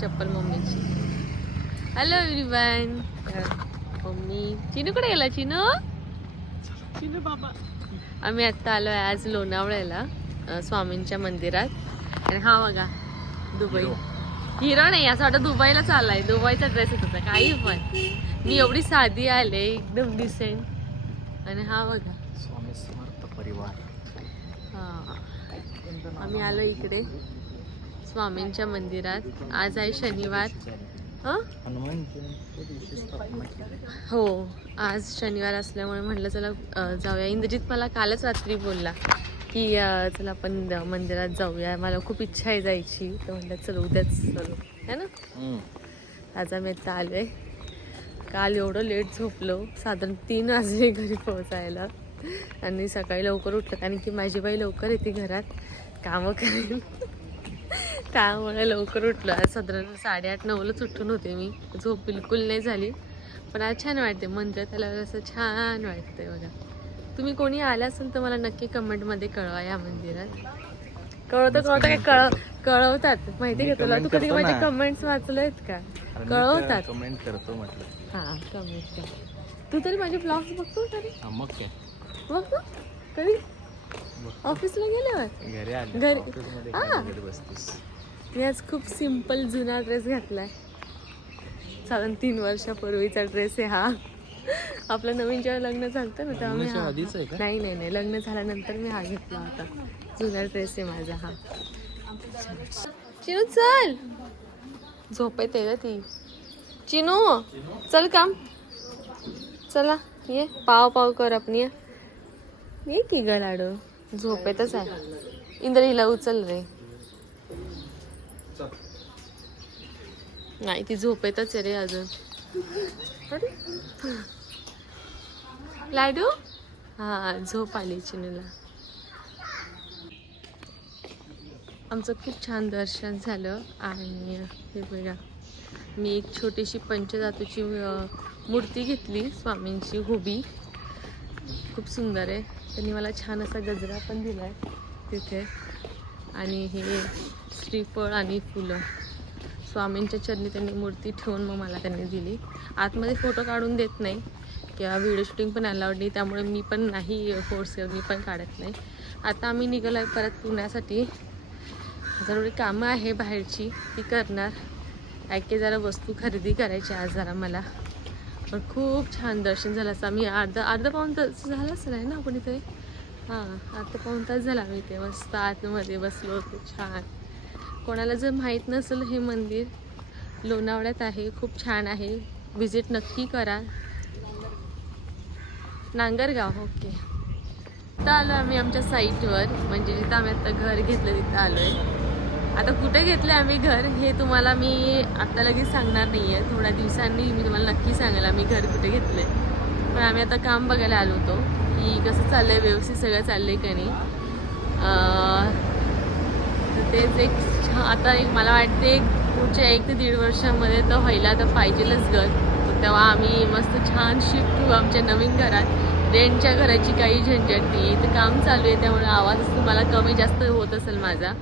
चप्पल मम्मीची. Hello everyone. Mummy Chinu कुठे गेला? चिनू चिनू बाबा. आम्ही आत्ता आलो आहे आज लोणावळ्याला स्वामींच्या मंदिरात. आणि हा बघा दुबई. हिरो नाही असं वाटतं दुबईला चाललाय. दुबईचा ड्रेस येत होता काही पण. मी एवढी साधी आले एकदम डिसेंट. आणि हा बघा स्वामी समर्थ परिवार. हा आम्ही आलो इकडे स्वामींच्या मंदिरात. आज आहे शनिवार. हो आज शनिवार असल्यामुळे म्हटलं चला जाऊया. इंद्रजित मला कालच रात्री बोलला की चला आपण मंदिरात जाऊया. मला खूप इच्छा आहे जायची. तर म्हटलं चला उद्याच चलो है ना. आज आम्ही आता आलोय. काल एवढं लेट झोपलो साधारण 3 वाजले घरी पोहोचायला. आणि सकाळी लवकर उठलं कारण की माझी बाई लवकर येते घरात कामं करेल. त्यामुळे लवकर उठलं. आज साधारण 8:30-9लाच उठून होते मी. झोप बिलकुल नाही झाली. पण आज छान वाटते मंदिरात आल्यावर असं छान वाटतंय बघा. तुम्ही कोणी आला असेल तर मला नक्की कमेंटमध्ये कळवा. या मंदिरात कळवतं काय कळवतात माहिती आहे का तुला? तू कधी माझे कमेंट्स वाचलेत का? कळवतात. कमेंट करतो म्हटलं. हा कमेंट कर. तू तरी माझे ब्लॉग्स बघतो तरी? मग काय बघतो कधी? ऑफिसला गेल्यावर घरी आले घरी बसतीस. मी आज खूप सिम्पल जुना ड्रेस घातलाय. साधारण 3 वर्षापूर्वीचा ड्रेस आहे हा. आपलं नवीन जेव्हा लग्न झालं ना तेव्हा मी नाही लग्न झाल्यानंतर मी हा घेतला होता. जुना ड्रेस आहे माझा हा. चिनू चल. झोप येते का ती? चिनू चल काम. चला ये पाव पाव कर आपण. ये की गलाडो झोपेतच आहे. इंद्र हिला उचल रे. नाही ती झोपेतच आहे रे अजून. लाडू हा झोप आली चिनूला. आमचं खूप छान दर्शन झालं. आणि हे बघा मी एक छोटीशी पंचधातूची मूर्ती घेतली स्वामींची उभी. खूप सुंदर आहे. त्यांनी मला छान असा गजरा पण दिला आहे तिथे. आणि हे श्रीफळ आणि फुलं स्वामींच्या चरणी त्यांनी मूर्ती ठेवून मग मला त्यांनी दिली. आतमध्ये फोटो काढून देत नाही किंवा व्हिडिओ शूटिंग पण अलाउड नाही. त्यामुळे मी पण नाही मी पण काढत नाही. आता आम्ही निघालो आहे परत पुण्यासाठी. जरुरी कामं आहे बाहेरची ती करणार. ऐके जरा वस्तू खरेदी करायची आज जरा मला. पण खूप छान दर्शन झालं. असं आम्ही अर्धा पाऊण तास झालं असेल आहे ना आपण इथे. हां अर्धा पाऊण तास झाला आम्ही इथे मस्त आतमध्ये बसलो होतो छान. कोणाला जर माहीत नसेल हे मंदिर लोणावळ्यात आहे. खूप छान आहे. व्हिजिट नक्की करा. नांगरगाव ओके. आता आलो आम्ही आमच्या साईटवर म्हणजे जिथं आम्ही आता घर घेतलं तिथं आलो आहे. आता कुठे घेतलं आम्ही घर हे तुम्हाला मी आता लगेच सांगणार नाही आहे. थोड्या दिवसांनी मी तुम्हाला नक्की सांगेल आम्ही घर कुठे घेतलं आहे. पण आम्ही आता काम बघायला आलो होतो की कसं चाललं आहे व्यवस्थित सगळं चाललं आहे का नाही. तर तेच एक आता एक मला वाटते पुढच्या 1 ते 1.5 वर्षामध्ये तर व्हायला तर पाहिजेलच घर. तर तेव्हा आम्ही मस्त छान शिफ्ट होऊ आमच्या नवीन घरात. रेंटच्या घराची काही झंझट नाही. तर काम चालू आहे त्यामुळे आवाज तुम्हाला कमी जास्त होत असेल माझा.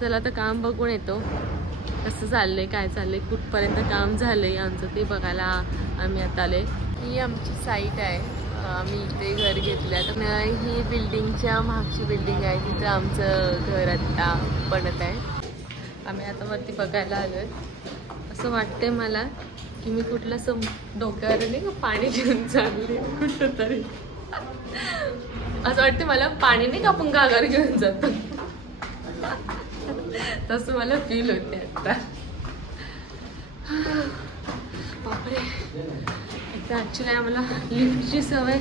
चला आता काम बघून येतो कसं चाललंय काय चाललंय कुठपर्यंत काम झालंय आमचं ते बघायला आम्ही आता आले. ही आमची साईट आहे. आम्ही इथे घर घेतलं. तर ही बिल्डिंगच्या मागची बिल्डिंग आहे तिथं आमचं घर आत्ता बनत आहे. आम्ही आता वरती बघायला आलो आहे. असं वाटतंय मला की मी कुठलं असं डोक्यावर नाही का पाणी घेऊन चालले कुठं तरी. असं वाटतं मला पाणी नाही का आपण घागर घेऊन जातो तसं मला फील होते आता. बापरे एकदा ॲक्च्युली आम्हाला लिफ्टची सवय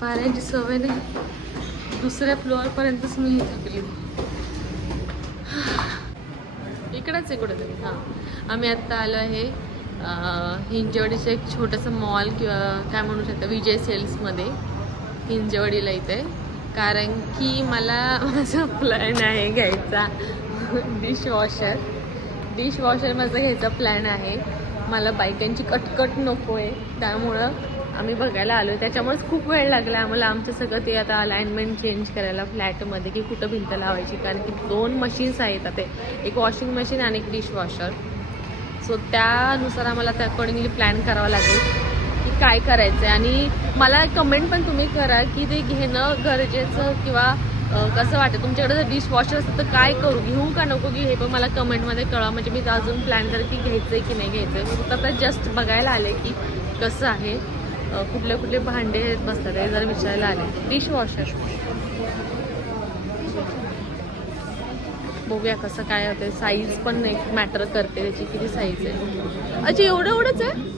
पाऱ्यांची सवय नाही. 2ऱ्या फ्लोअरपर्यंतच मी थकली. इकडंच आहे कुठेतरी. हां आम्ही आत्ता आलो आहे हिंजवडीचं एक छोटंसं मॉल किंवा काय म्हणू शकतं विजय सेल्समध्ये हिंजवडीला इथे. कारण की मला माझा प्लॅन आहे घ्यायचा डिशवॉशर माझा घ्यायचा प्लॅन आहे. मला बायकांची कटकट नको आहे त्यामुळं आम्ही बघायला आलो. त्याच्यामुळेच खूप वेळ लागला आम्हाला आमचं सगळं ते आता अलाइनमेंट चेंज करायला फ्लॅटमध्ये की कुठं भिंत लावायची, कारण की 2 मशीन्स आहेत आता, एक वॉशिंग मशीन आणि एक डिशवॉशर. सो त्यानुसार आम्हाला त्या अकॉर्डिंगली प्लॅन करावा लागेल की काय करायचं आहे. आणि मला कमेंट पण तुम्ही करा की ते घेणं गरजेचं किंवा कसं वाटतं तुमच्याकडे जर डिशवॉशर असेल तर काय करू, घेऊ का नको घेऊ, हे पण मला कमेंटमध्ये कळवा. म्हणजे मी अजून प्लॅन करेन की घ्यायचं आहे की नाही घ्यायचं आहे. फक्त आता जस्ट बघायला आले की कसं आहे, कुठले कुठले भांडे बसतात हे जर विचारायला आले. डिशवॉशर बघूया कसं काय होतं. साईज पण एक मॅटर करते त्याची, किती साईज आहे. अच्छा एवढंच आहे.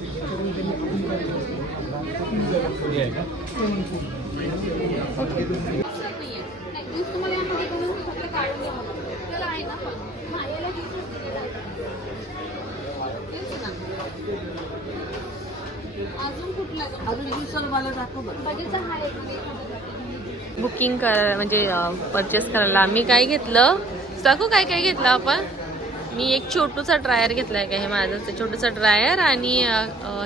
बुकिंग करायला म्हणजे परचेस करायला आम्ही काय घेतलं दाखवू, काय काय घेतलं आपण. मी एक छोटूसा ड्रायर घेतलाय का, हे माझं छोटूसा ड्रायर आणि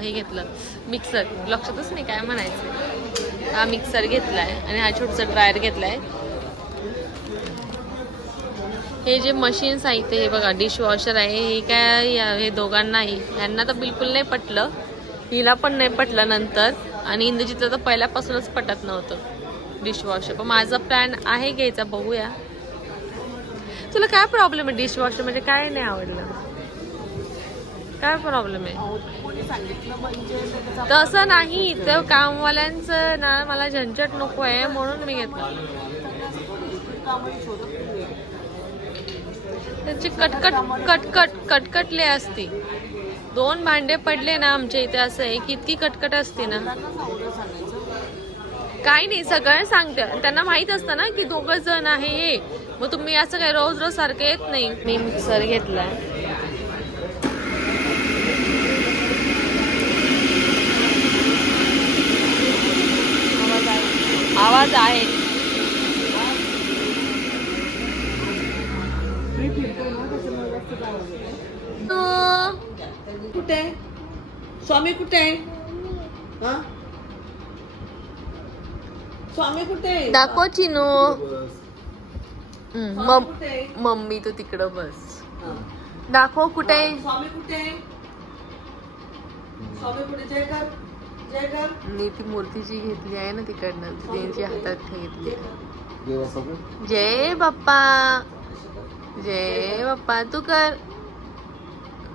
हे घेतलं मिक्सर, लक्षातच नाही काय म्हणायचं. हा मिक्सर घेतलाय आणि हा छोटूसा ड्रायर घेतलाय. हे जे मशीन्स आहेत ते हे बघा डिशवॉशर आहे. हे काय हे दोघांनाही, ह्यांना तर बिलकुल नाही पटलं, हिला पण नाही पटलं नंतर, आणि इंद्रजितला तर पहिल्यापासूनच पटत नव्हतं डिशवॉशर. पण माझा प्लॅन आहे घ्यायचा, बघूया. तुला काय प्रॉब्लेम आहे डिशवॉशर म्हणजे, काय नाही आवडलं, काय प्रॉब्लेम आहे? तसं नाही, तर कामवाल्यांचं ना मला झंझट नको आहे म्हणून मी घेतलं. त्यांची कटकटले असती. 2 भांडे पडले ना आमच्या इथे, असं आहे की इतकी कटकट असते ना. काही नाही, सगळं सांगते, त्यांना माहित असतं ना की 2 जण आहे हे, मग तुम्ही असं काय रोज रोज सारखं येत नाही. मी मिक्सर घेतलाय. आवाज आहे. कुठे स्वामी, कुठे स्वामी, कुठे दाखव चिनू. मम्मी तू तिकडं बस. दाखव कुठे स्वामी, कुठे स्वामी, कुठे जय कर, जय कर. मी ती मूर्ती जी घेतली आहे ना तिकडनं, त्यांची हातात घेतली. जय बाप्पा, जय बाप्पा. तू कर.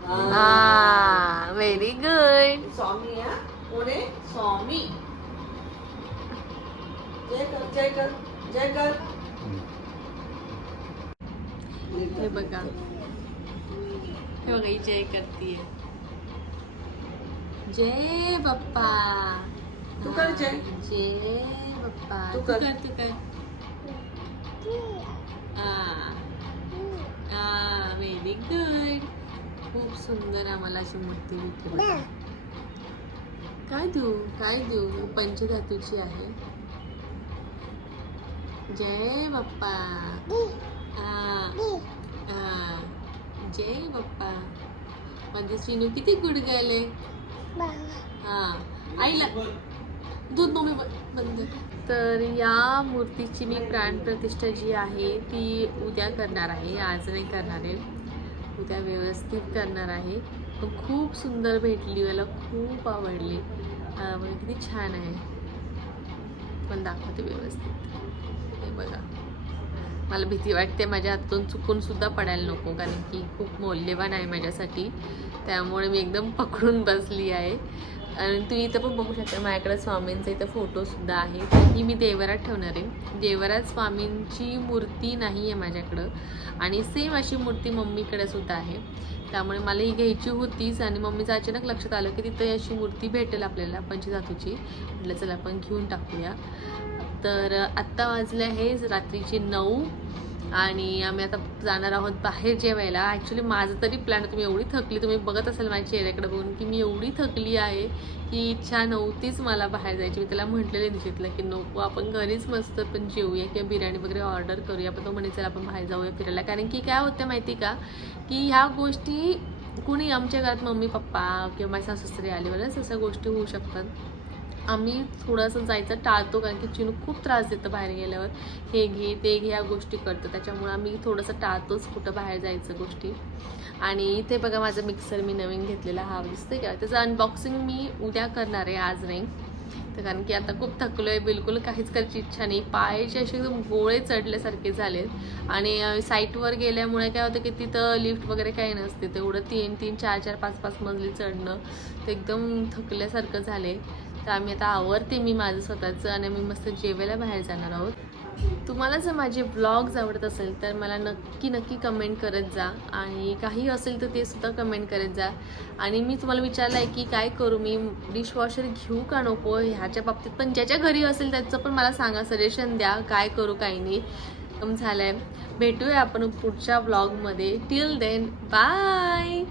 हा व्हेरी गुड. स्वामी कोणे स्वामी, जय कर, जय कर, जय कर. हे बघा, हे बघा ही जय करतीये. जय बाप्पा. तू कर जय. जय बाप्पा. तू तू कर. कर, तू कर. Very good. खूप सुंदर आम्हाला अशी मूर्ती भेटली. काय देऊ पंचधातूची आहे. जय बाप्पा. जय बाप्पा. माझी चिनू किती गुड गेले. हा आईला दूध मम्मी बंद. तर या मूर्तीची मी प्राण प्रतिष्ठा जी आहे ती उद्या करणार आहे, आज नाही करणार आहे. उद्या व्यवस्थित करणार आहे. पण खूप सुंदर भेटली, मला खूप आवडली. किती छान आहे. पण दाखवते व्यवस्थित. हे बघा, मला भीती वाटते माझ्या हातून चुकून सुद्धा पडायला नको, कारण की खूप मौल्यवान आहे माझ्यासाठी. त्यामुळे मी एकदम पकडून बसली आहे. आणि तुम्ही इथं पण बघू शकता, माझ्याकडे स्वामींचा इथं फोटोसुद्धा आहे. ही मी देवरात ठेवणार आहे. देवरात स्वामींची मूर्ती नाही आहे माझ्याकडं, आणि सेम अशी मूर्ती मम्मीकडे सुद्धा आहे. त्यामुळे मला ही घ्यायची होतीच, आणि मम्मीचं अचानक लक्षात आलं की तिथं अशी मूर्ती भेटेल आपल्याला पंचधातूची. म्हटलं चला आपण घेऊन टाकूया. तर आत्ता वाजले आहे रात्रीचे 9, आणि आम्ही आता जाणार आहोत बाहेर जेवायला. ॲक्च्युली माझं तरी प्लॅन होतं, मी एवढी थकली, तुम्ही बघत असाल माझ्या चेहऱ्याकडे बघून की मी एवढी थकली आहे की इच्छा नव्हतीच मला बाहेर जायची. मी त्याला म्हटलेलं निश्चितलं की नको, आपण घरीच मस्त पण जेवूया किंवा बिर्याणी वगैरे ऑर्डर करूया. पण तो म्हणे चला आपण बाहेर जाऊया फिरायला. कारण की काय होतं माहिती का, की ह्या गोष्टी कुणी आमच्या घरात मम्मी पप्पा किंवा माझे सासू सासरे आले, बरंच अशा गोष्टी होऊ शकतात. आम्ही थोडंसं जायचं टाळतो, कारण की चिनू खूप त्रास देतं बाहेर गेल्यावर. हे घे ते घे या गोष्टी करतो, त्याच्यामुळे आम्ही थोडंसं टाळतोच कुठं बाहेर जायचं गोष्टी. आणि इथे बघा माझा मिक्सर मी नवीन घेतलेला हा दिसते का, त्याचं अनबॉक्सिंग मी उद्या करणार आहे, आज नाही. तर कारण की आता खूप थकलो आहे, बिलकुल काहीच करायची इच्छा नाही. पायाचे असे एकदम गोळे चढल्यासारखे झालेत. आणि साईटवर गेल्यामुळे काय होतं की तिथं लिफ्ट वगैरे काही नसते, तेवढं 3-3, 4-4, 5-5 मजली चढणं ते एकदम थकल्यासारखं झाले. तर आम्ही आता आवरते मी माझं स्वतःचं आणि मी मस्त जेवायला बाहेर जाणार आहोत. तुम्हाला जर माझे व्लॉग्स आवडत असेल तर मला नक्की कमेंट करत जा, आणि काही असेल तर ते सुद्धा कमेंट करत जा. आणि मी तुम्हाला विचारलं आहे की काय करू, मी डिशवॉशर घेऊ का नको ह्याच्या बाबतीत पण ज्याच्या घरी असेल त्याचं पण मला सांगा, सजेशन द्या काय करू काही नाही. झालं आहे, भेटूया आपण पुढच्या व्लॉगमध्ये. Till then bye.